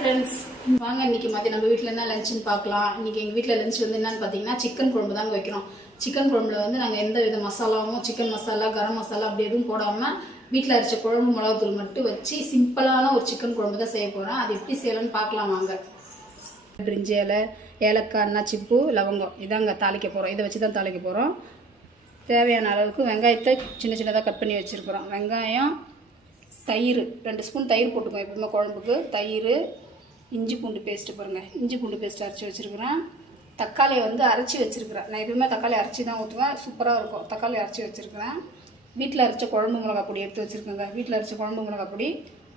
Friends, வாங்க இன்னைக்கு மதியம் நம்ம வீட்டில் என்ன லஞ்சுன்னு பார்க்கலாம். இன்னைக்கு எங்கள் வீட்டில் லஞ்ச் வந்து என்னன்னு பார்த்தீங்கன்னா சிக்கன் குழம்பு தாங்க வைக்கிறோம். சிக்கன் குழம்புல வந்து நாங்கள் எந்த வித மசாலாவும் சிக்கன் மசாலா கரம் மசாலா அப்படி எதுவும் போடாமல் வீட்டில் அரைச்ச குழம்பு மிளகாத்தூள் மட்டும் வச்சு சிம்பிளான ஒரு சிக்கன் குழம்பு தான் செய்ய போகிறோம். அது எப்படி செய்யலாம்னு பார்க்கலாம் வாங்க. பிரிஞ்சி இலை, ஏலக்காய், அன்னாச்சிப்பூ, லவங்கம் இதாங்க தாளிக்க போகிறோம். இதை வச்சு தான் தாளிக்க போகிறோம். தேவையான அளவுக்கு வெங்காயத்தை சின்ன சின்னதாக கட் பண்ணி வச்சுருக்குறோம். வெங்காயம், தயிர் 2 ஸ்பூன் தயிர் போட்டுக்கோங்க. எப்பவுமே குழம்புக்கு தயிர், இஞ்சி பூண்டு பேஸ்ட்டு பாருங்கள், இஞ்சி பூண்டு பேஸ்ட்டு அரைச்சி வச்சுருக்குறேன். தக்காளியை வந்து அரைச்சி வச்சுருக்குறேன். நான் எப்பவுமே தக்காளி அரைச்சி தான் ஊற்றுவேன், சூப்பராக இருக்கும். தக்காளி அரைச்சி வச்சுருக்குறேன். வீட்டில் அரைச்ச குழம்பு மிளகா பொடி எடுத்து வச்சுருக்கேங்க. வீட்டில் அரைச்ச குழம்பு மிளகா பொடி,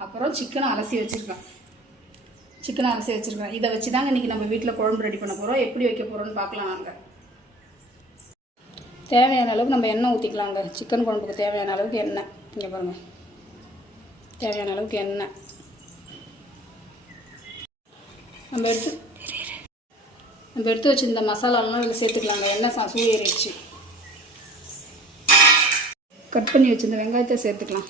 அப்புறம் சிக்கனை அலசி வச்சுருக்கேன். இதை வச்சு தாங்க இன்றைக்கி நம்ம வீட்டில் குழம்பு ரெடி பண்ண போகிறோம். எப்படி வைக்க போகிறோன்னு பார்க்கலாம் வாங்க. தேவையான அளவுக்கு நம்ம எண்ணெய் ஊற்றிக்கலாங்க. சிக்கன் குழம்புக்கு தேவையான அளவுக்கு எண்ணெய் இங்கே பாருங்கள். தேவையான அளவுக்கு எண்ணெய் நம்ம எடுத்து வச்சு இந்த மசாலாலாம் இதில் சேர்த்துக்கலாங்க. எண்ணெய் சூடு ஏறிடுச்சு. கட் பண்ணி வச்சுருந்த வெங்காயத்தை சேர்த்துக்கலாம்.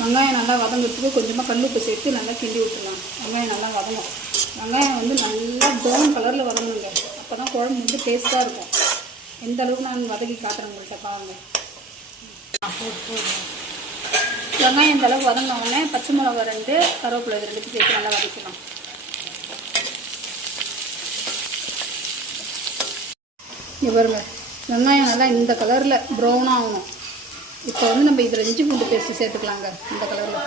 வெங்காயம் நல்லா வதங்கிறதுக்கு கொஞ்சமாக கல்லுப்பு சேர்த்து நல்லா கிண்டி விட்டுடலாம். வெங்காயம் நல்லா வதங்கும். வெங்காயம் வந்து நல்லா ப்ரௌன் கலரில் வதங்கணுங்க. அப்போ தான் குழம்பு வந்து டேஸ்ட்டாக இருக்கும். எந்த அளவுக்கு நான் வதக்கி காட்டுறேன் உங்கள்கிட்ட பாருங்க. வெங்காயம் இந்த அளவுக்கு வதங்கினோடனே பச்சை மிளகா 2, கருவேப்பிலை 2 சேர்த்து நல்லா வதக்கலாம். இங்கே பாருங்க, வெங்காயம் நல்லா இந்த கலரில் ப்ரௌனாக ஆகணும். இப்போ வந்து நம்ம இதில் இஞ்சி பூண்டு பேஸ்ட்டு சேர்த்துக்கலாங்க. இந்த கலரில்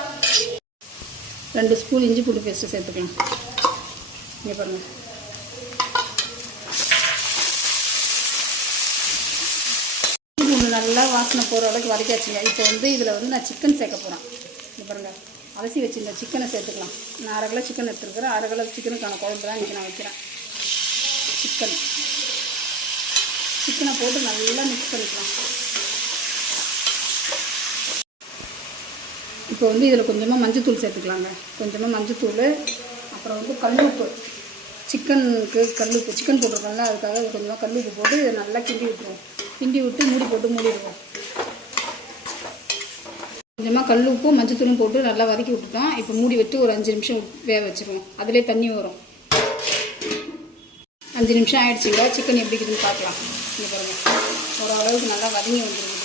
2 ஸ்பூன் இஞ்சி பூண்டு பேஸ்ட்டு சேர்த்துக்கலாம். இங்கே பாருங்கள், நல்லா வாசனை போகிற அளவுக்கு வதக்கியாச்சுங்க. இப்போ வந்து இதில் வந்து நான் சிக்கன் சேர்க்க போகிறேன். இங்கே பாருங்கள், அலசி வச்சுருந்த சிக்கனை சேர்த்துக்கலாம். நான் 1/2 கிலோ சிக்கன் எடுத்துருக்கிறேன். 1/2 கிலோ சிக்கனுக்கான குழம்பு தான் இன்றைக்கி நான் வைக்கிறேன். சிக்கனை போட்டு நல்லா மிக்ஸ் பண்ணிக்கலாம். இப்போ வந்து இதில் கொஞ்சமாக மஞ்சத்தூள் சேர்த்துக்கலாங்க. கொஞ்சமாக மஞ்சத்தூள், அப்புறம் வந்து கல்லுப்பு. சிக்கனுக்கு கல்லுப்பு, சிக்கன் போட்டிருக்கோம்ல அதுக்காக கொஞ்சமாக கல்லுப்பு போட்டு இதை நல்லா கிண்டி விட்டுருவோம். கிண்டி விட்டு மூடி போட்டு மூடிடுவோம். கொஞ்சமாக கல்லுப்பு மஞ்சத்தூளும் போட்டு நல்லா வதக்கி விட்டுட்டோம். இப்போ மூடி விட்டு ஒரு 5 நிமிஷம் வேக வச்சுருவோம். அதிலே தண்ணி வரும். 5 நிமிஷம் ஆகிடுச்சிங்க. சிக்கன் எப்படி இருக்குதுன்னு பார்க்கலாம். இங்கே பாருங்கள், ஓரளவுக்கு நல்லா வதங்கி வந்துருக்குது.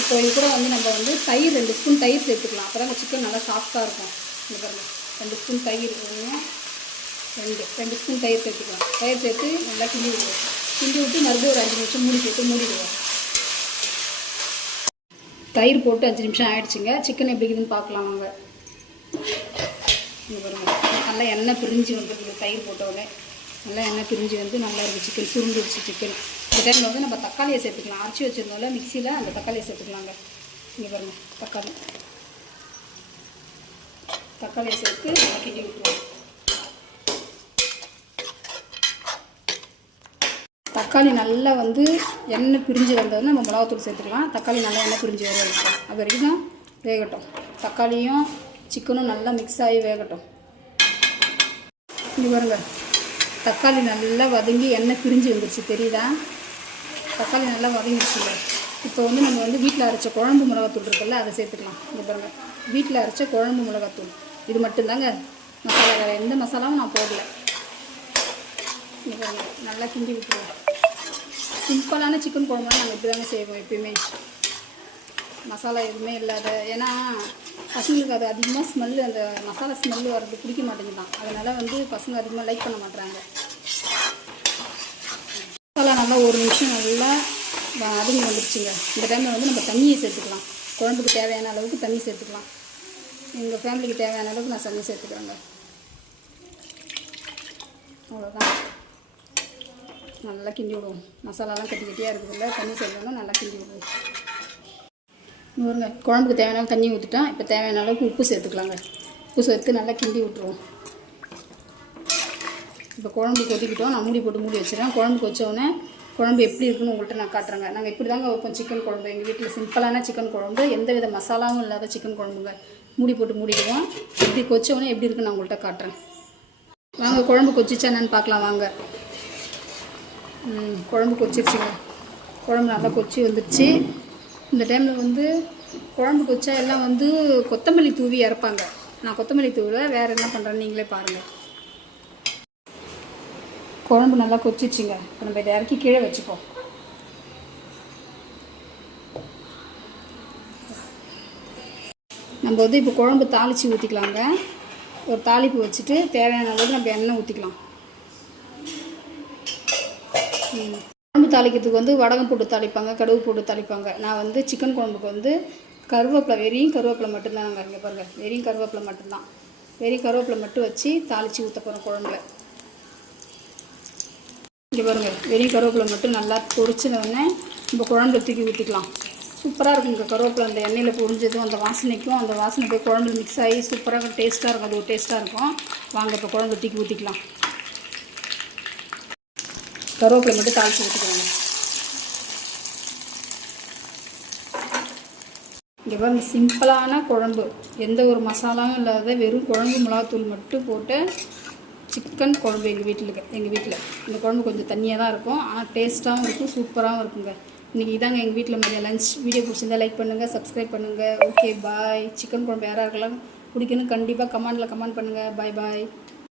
இப்போ இது கூட வந்து நம்ம வந்து தயிர் 2 ஸ்பூன் தயிர் சேர்த்துக்கலாம். அப்போ தான் சிக்கன் நல்லா சாஃப்டாக இருக்கும். இங்கே பாருங்கள், 2 ஸ்பூன் தயிர், 2 ஸ்பூன் தயிர் சேர்த்துக்கலாம். தயிர் சேர்த்து நல்லா கிண்டி விடுவோம். கிண்டி விட்டு மறுபடியும் ஒரு 5 நிமிஷம் மூடி போட்டு மூடிடுவோம். தயிர் போட்டு 5 நிமிஷம் ஆகிடுச்சிங்க. சிக்கன் எப்படி இருக்குதுன்னு பார்க்கலாம் வாங்க. இங்கே பாருங்கள், நல்லா எண்ணெய் பிரிஞ்சு வந்துருக்குது. தயிர் போட்டோடனே நல்லா எண்ணெய் பிரிஞ்சு வந்து நல்லா இருக்குது. சிக்கன் சுருண்டுடுச்சு. சிக்கன் இந்த டைமில் வந்து நம்ம தக்காளியை சேர்த்துக்கலாம். அரைச்சி வச்சுருந்தோம்ல மிக்சியில், அந்த தக்காளியை சேர்த்துக்கலாங்க. இங்கே பாருங்கள், தக்காளியை சேர்த்து நல்லா கிண்டி விட்டுருவோம். தக்காளி நல்லா வந்து எண்ணெய் பிரிஞ்சு வந்ததுன்னா நம்ம மிளகாத்தூள் சேர்த்துக்கலாம். தக்காளி நல்லா எண்ணெய் பிரிஞ்சு வர வைக்கும். அது வரைக்கும் தான் வேகட்டும். தக்காளியும் சிக்கனும் நல்லா மிக்ஸ் ஆகி வேகட்டும். இங்கே பாருங்க, தக்காளி நல்லா வதங்கி எண்ணெய் பிரிஞ்சு வந்துடுச்சு. தெரியுதா? தக்காளி நல்லா வதங்கிடுச்சுங்க. இப்போ வந்து நம்ம வந்து வீட்டில் அரைச்ச குழம்பு மிளகாத்தூள் இருக்குல்ல, அதை சேர்த்துக்கலாம். இங்கே பாருங்கள், வீட்டில் அரைச்ச குழம்பு மிளகாத்தூள் இது மட்டும்தாங்க மசாலா, வேறு எந்த மசாலாவும் நான் போடல. இங்கே பாருங்கள், நல்லா கிண்டி விட்டுருவோம். சிம்பிளான சிக்கன் குழம்புலாம் நாங்கள் இப்படி தாங்க செய்வோம் எப்பயுமே. மசாலா எதுவுமே இல்லாத. ஏன்னா பசங்களுக்கு அது அதிகமாக ஸ்மெல்லு, அந்த மசாலா ஸ்மெல்லு வர்றது பிடிக்க மாட்டேங்குதான். அதனால் வந்து பசங்க அதிகமாக லைக் பண்ண மாட்டுறாங்க. மசாலா நல்லா 1 நிமிஷம் நல்லா வதங்கி வந்துடுச்சுங்க. இந்த டைமில் வந்து நம்ம தண்ணியை சேர்த்துக்கலாம். குழம்புக்கு தேவையான அளவுக்கு தண்ணி சேர்த்துக்கலாம். எங்கள் ஃபேமிலிக்கு தேவையான அளவுக்கு நான் தண்ணி சேர்த்துக்கிறேங்க. அவ்வளோதான். நல்லா கிண்டி விடுவோம். மசாலாலாம் கட்டியாக இருக்குதுல்ல, தண்ணி சேர்த்தோம்னா நல்லா கிண்டி விடுவோம். பாருங்க, குழம்புக்கு தேவையான தண்ணி ஊற்றிட்டோம். இப்போ தேவையான அளவுக்கு உப்பு சேர்த்துக்கலாங்க. உப்பு சேர்த்து நல்லா கிண்டி விட்டுருவோம். இப்போ குழம்பு கொதிக்கிட்டோம். நான் மூடி போட்டு மூடி வச்சுருவேன். குழம்பு கொதிச்சோடனே குழம்பு எப்படி இருக்குன்னு உங்கள்கிட்ட நான் காட்டுறேங்க. நாங்கள் இப்படி தாங்க வைப்போம் சிக்கன் குழம்பு. எங்கள் வீட்டில் சிம்பிளான சிக்கன் குழம்பு, எந்த வித மசாலாவும் இல்லாத சிக்கன் குழம்புங்க. மூடி போட்டு மூடிடுவோம். இப்படி கொதிச்சோடனே எப்படி இருக்குன்னு நான் உங்கள்கிட்ட காட்டுறேன் வாங்க. குழம்பு கொதிச்சா என்னன்னு பார்க்கலாம் வாங்க. குழம்பு கொதிச்சிருச்சுங்க. குழம்பு நல்லா கொதிச்சு வந்துடுச்சு. இந்த டைமில் வந்து குழம்புக்கு வச்சா எல்லாம் வந்து கொத்தமல்லி தூவி இறப்பாங்க. நான் கொத்தமல்லி தூவில வேறு என்ன பண்ணுறேன்னு நீங்களே பாருங்கள். குழம்பு நல்லா கொச்சிச்சிங்க. இப்போ நம்ம இதை இறக்கி கீழே வச்சுப்போம். நம்ம வந்து இப்போ குழம்பு தாளித்து ஊற்றிக்கலாங்க. ஒரு தாளிப்பு வச்சுட்டு தேவையான அளவுக்கு நம்ம எண்ணெய் ஊற்றிக்கலாம். குழம்பு தாளிக்கிறதுக்கு வந்து வடகம் போட்டு தாளிப்பாங்க, கடுகு போட்டு தாளிப்பாங்க. நான் வந்து சிக்கன் குழம்புக்கு வந்து கருவேப்பிலை, வெறியும் கருவேப்பிலை மட்டும்தாங்க. இங்கே பாருங்கள், வெறியும் கருவேப்பிலை மட்டும்தான். வெறியும் கருவேப்பிலை மட்டும் வச்சு தாளித்து ஊற்ற போகிறோம் குழம்புல. இங்கே பாருங்கள், வெறியும் கருவேப்பிலை மட்டும் நல்லா பொரிச்சினோடனே நம்ம குழம்புல தூக்கி ஊற்றிக்கலாம். சூப்பராக இருக்கும். இங்கே கருவேப்பிலை அந்த எண்ணெயில் பொரிஞ்சதும் அந்த வாசனைக்கும் அந்த வாசனை போய் குழம்புல மிக்ஸ் ஆகி சூப்பராக டேஸ்ட்டாக இருக்கும். அது ஒரு டேஸ்ட்டாக இருக்கும். வாங்க இப்போ குழம்புல தூக்கி ஊற்றிக்கலாம். கருவேப்பிலை மட்டும் தாளித்து ஊற்றிக்கலாங்க. இங்கே பாருங்க, சிம்பிளான குழம்பு, எந்த ஒரு மசாலாவும் இல்லாத வெறும் குழம்பு மிளகாத்தூள் மட்டும் போட்டு சிக்கன் குழம்பு எங்கள் வீட்டில் இந்த குழம்பு கொஞ்சம் தண்ணியாக தான் இருக்கும். ஆனால் டேஸ்ட்டாகவும் இருக்கும், சூப்பராகவும் இருக்குங்க. இன்றைக்கி இதாங்க எங்கள் வீட்டில் மதியம் லஞ்ச். வீடியோ பிடிச்சிருந்தால் லைக் பண்ணுங்கள், சப்ஸ்கிரைப் பண்ணுங்கள். Okay bye. சிக்கன் குழம்பு யாராருக்கெல்லாம் பிடிக்குன்னு கண்டிப்பாக கமெண்ட் பண்ணுங்கள். பாய் பாய்.